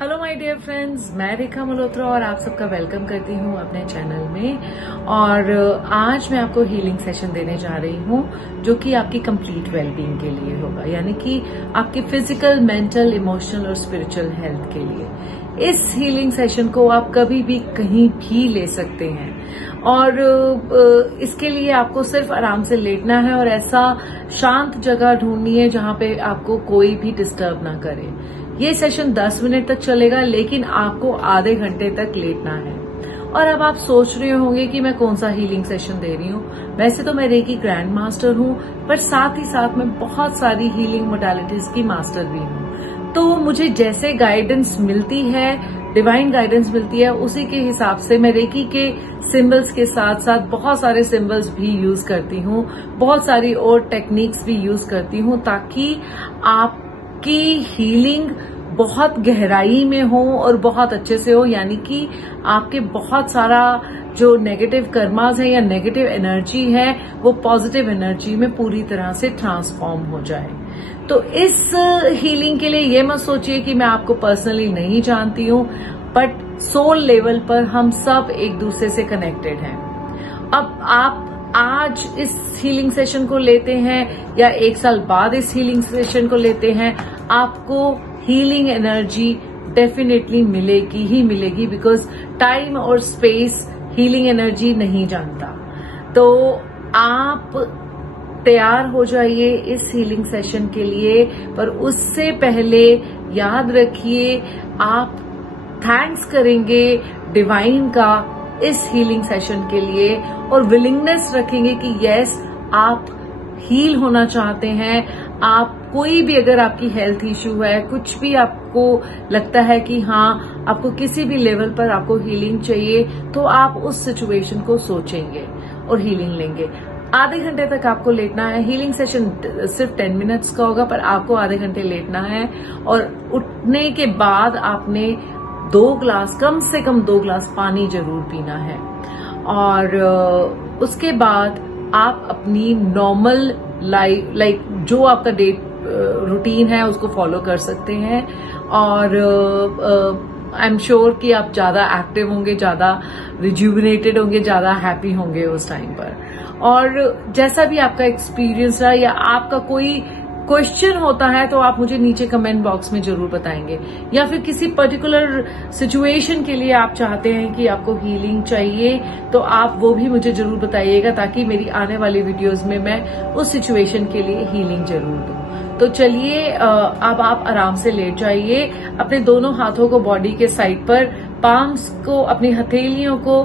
Hello my dear friends, मैं रेखा मल्होत्रा और आप सबका वेलकम करती हूँ अपने चैनल में। और आज मैं आपको हीलिंग सेशन देने जा रही हूँ जो कि आपकी कंप्लीट वेलबींग के लिए होगा, यानी कि आपकी फिजिकल, मेंटल, इमोशनल और स्पिरिचुअल हेल्थ के लिए। इस हीलिंग सेशन को आप कभी भी कहीं भी ले सकते हैं और इसके लिए आपको सिर्फ आराम से लेटना है और ऐसा शांत जगह ढूंढनी है जहां पे आपको कोई भी डिस्टर्ब ना करे। ये सेशन 10 मिनट तक चलेगा, लेकिन आपको आधे घंटे तक लेटना है। और अब आप सोच रहे होंगे कि मैं कौन सा हीलिंग सेशन दे रही हूँ। वैसे तो मैं रेकी ग्रैंड मास्टर हूँ, पर साथ ही साथ मैं बहुत सारी हीलिंग मोडालिटीज की मास्टर भी हूँ। तो मुझे जैसे गाइडेंस मिलती है, डिवाइन गाइडेंस मिलती है, उसी के हिसाब से मैं रेकी के सिंबल्स के साथ साथ बहुत सारे सिंबल्स भी यूज करती हूँ, बहुत सारी और टेक्निक्स भी यूज करती हूँ, ताकि आपकी हीलिंग बहुत गहराई में हो और बहुत अच्छे से हो, यानी कि आपके बहुत सारा जो नेगेटिव कर्मास है या नेगेटिव एनर्जी है वो पॉजिटिव एनर्जी में पूरी तरह से ट्रांसफॉर्म हो जाए। तो इस हीलिंग के लिए ये मत सोचिए कि मैं आपको पर्सनली नहीं जानती हूँ, बट सोल लेवल पर हम सब एक दूसरे से कनेक्टेड हैं। अब आप आज इस हीलिंग सेशन को लेते हैं या एक साल बाद इस हीलिंग सेशन को लेते हैं, आपको हीलिंग एनर्जी डेफिनेटली मिलेगी ही मिलेगी, बिकॉज टाइम और स्पेस हीलिंग एनर्जी नहीं जानता। तो आप तैयार हो जाइए इस हीलिंग सेशन के लिए, पर उससे पहले याद रखिए आप थैंक्स करेंगे डिवाइन का इस हीलिंग सेशन के लिए और विलिंगनेस रखेंगे कि यस, आप हील होना चाहते हैं। आप कोई भी, अगर आपकी हेल्थ इश्यू है, कुछ भी आपको लगता है कि हाँ आपको किसी भी लेवल पर आपको हीलिंग चाहिए, तो आप उस सिचुएशन को सोचेंगे और हीलिंग लेंगे। आधे घंटे तक आपको लेटना है। हीलिंग सेशन सिर्फ 10 मिनट्स का होगा, पर आपको आधे घंटे लेटना है और उठने के बाद आपने 2 ग्लास, कम से कम 2 ग्लास पानी जरूर पीना है। और उसके बाद आप अपनी नॉर्मल लाइक जो आपका डे रूटीन है उसको फॉलो कर सकते हैं। और आई एम श्योर कि आप ज्यादा एक्टिव होंगे, ज्यादा रिज्यूविनेटेड होंगे, ज्यादा हैप्पी होंगे उस टाइम पर। और जैसा भी आपका एक्सपीरियंस रहा या आपका कोई क्वेश्चन होता है तो आप मुझे नीचे कमेंट बॉक्स में जरूर बताएंगे, या फिर किसी पर्टिकुलर सिचुएशन के लिए आप चाहते हैं कि आपको हीलिंग चाहिए तो आप वो भी मुझे जरूर बताइएगा, ताकि मेरी आने वाली वीडियोस में मैं उस सिचुएशन के लिए हीलिंग जरूर दूं। तो चलिए अब आप आराम से लेट जाइए, अपने दोनों हाथों को बॉडी के साइड पर, पाम्स को, अपनी हथेलियों को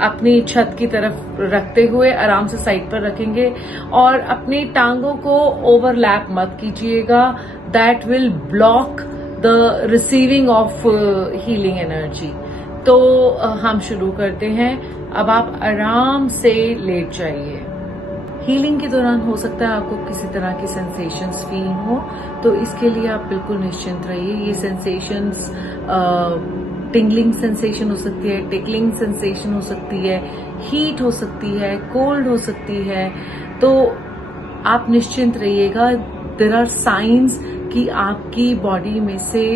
अपनी छत की तरफ रखते हुए आराम से साइड पर रखेंगे और अपनी टांगों को ओवरलैप मत कीजिएगा। That will block the receiving of healing energy. तो हम शुरू करते हैं। अब आप आराम से लेट जाइए। हीलिंग के दौरान हो सकता है आपको किसी तरह की सेंसेशंस फील हो, तो इसके लिए आप बिल्कुल निश्चिंत रहिए। ये सेंसेशंस टिंगलिंग सेंसेशन हो सकती है, टिकलिंग सेंसेशन हो सकती है, हीट हो सकती है, कोल्ड हो सकती है। तो आप निश्चिंत रहिएगा। देयर आर साइंस कि आपकी बॉडी में से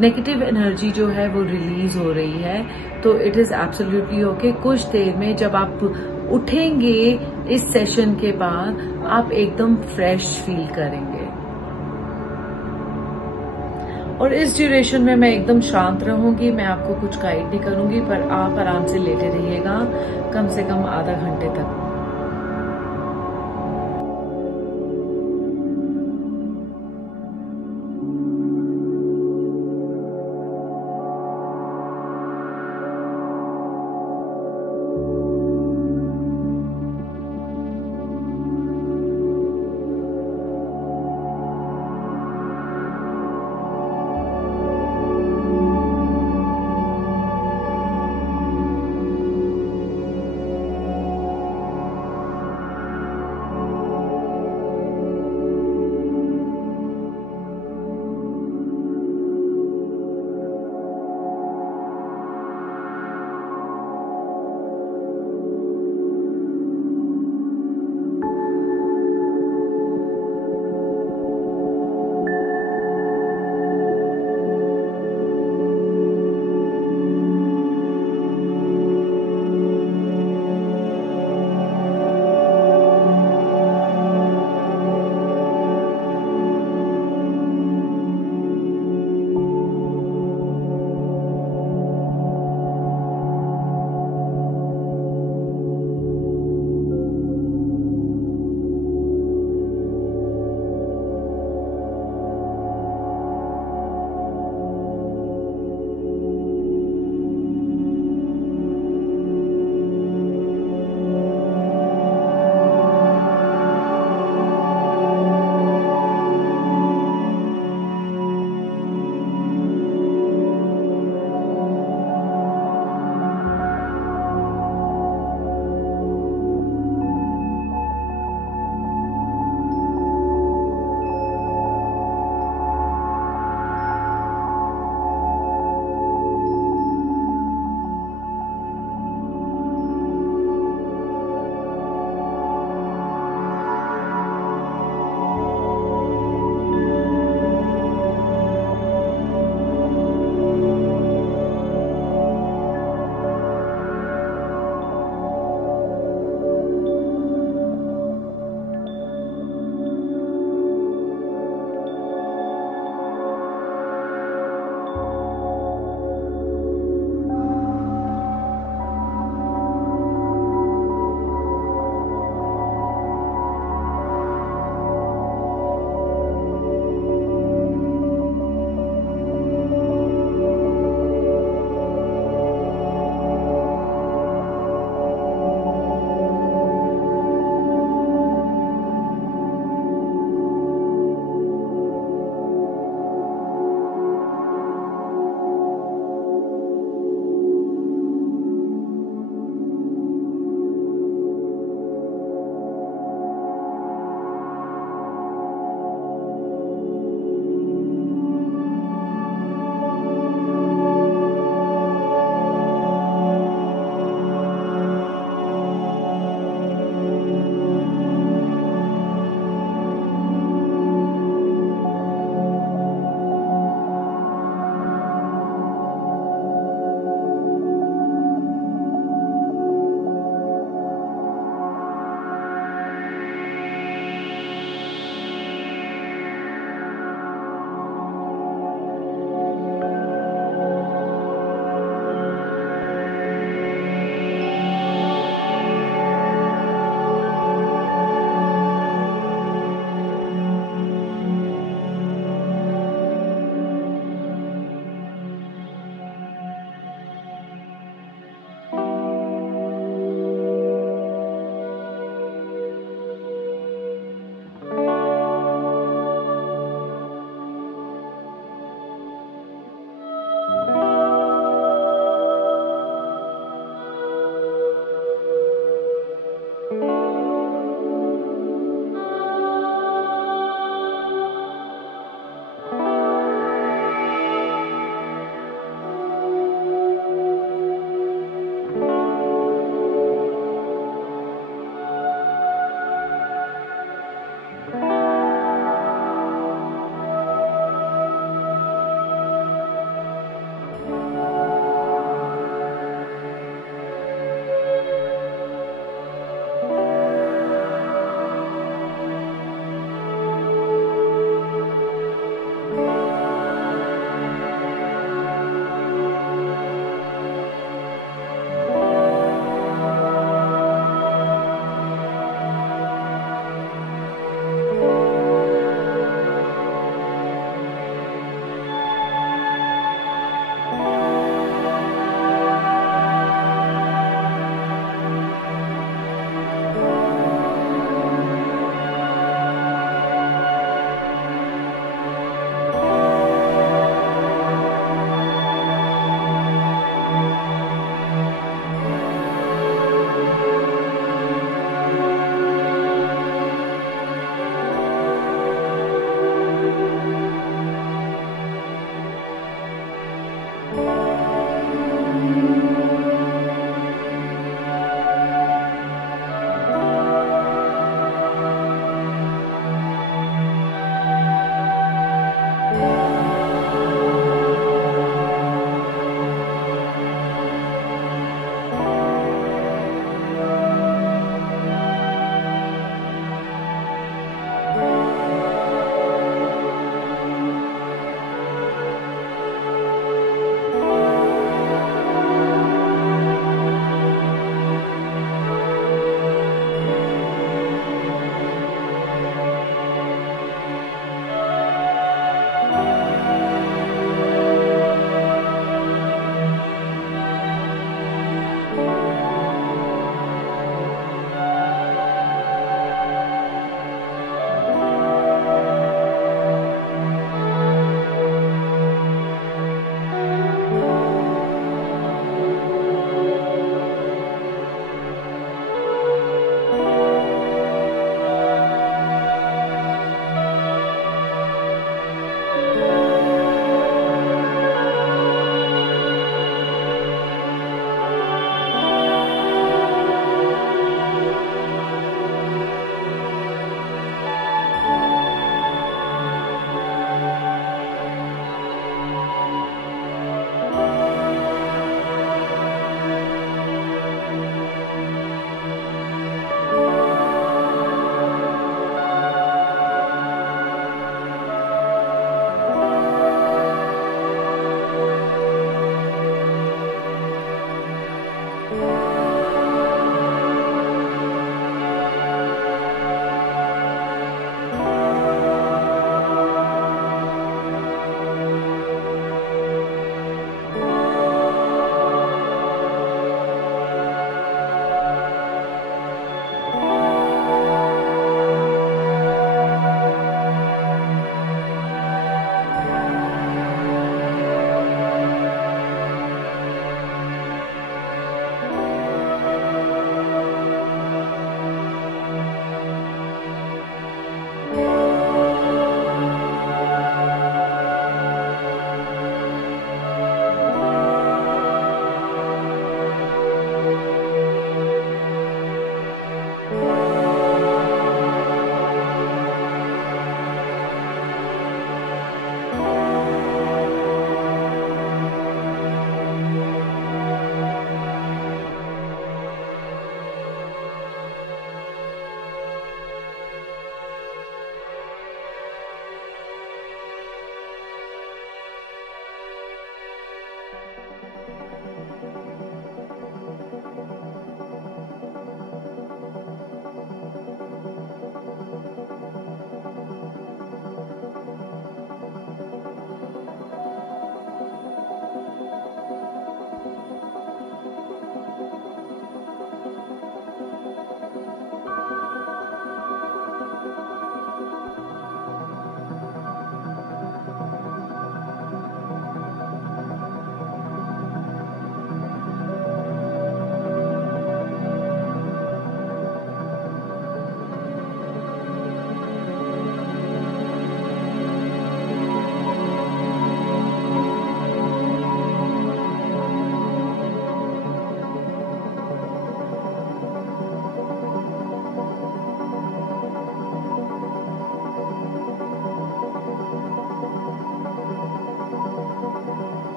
नेगेटिव एनर्जी जो है वो रिलीज हो रही है, तो इट इज एब्सोल्युटली ओके। कुछ देर में जब आप उठेंगे इस सेशन के बाद, आप एकदम फ्रेश फील करेंगे। और इस ड्यूरेशन में मैं एकदम शांत रहूंगी, मैं आपको कुछ गाइड नहीं करूंगी, पर आप आराम से लेटे रहिएगा कम से कम आधा घंटे तक।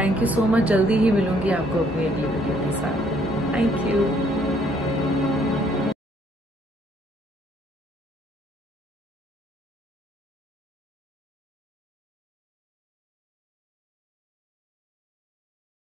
Thank you so much. जल्दी ही मिलूंगी आपको अपनी अगली वीडियो के साथ। Thank you.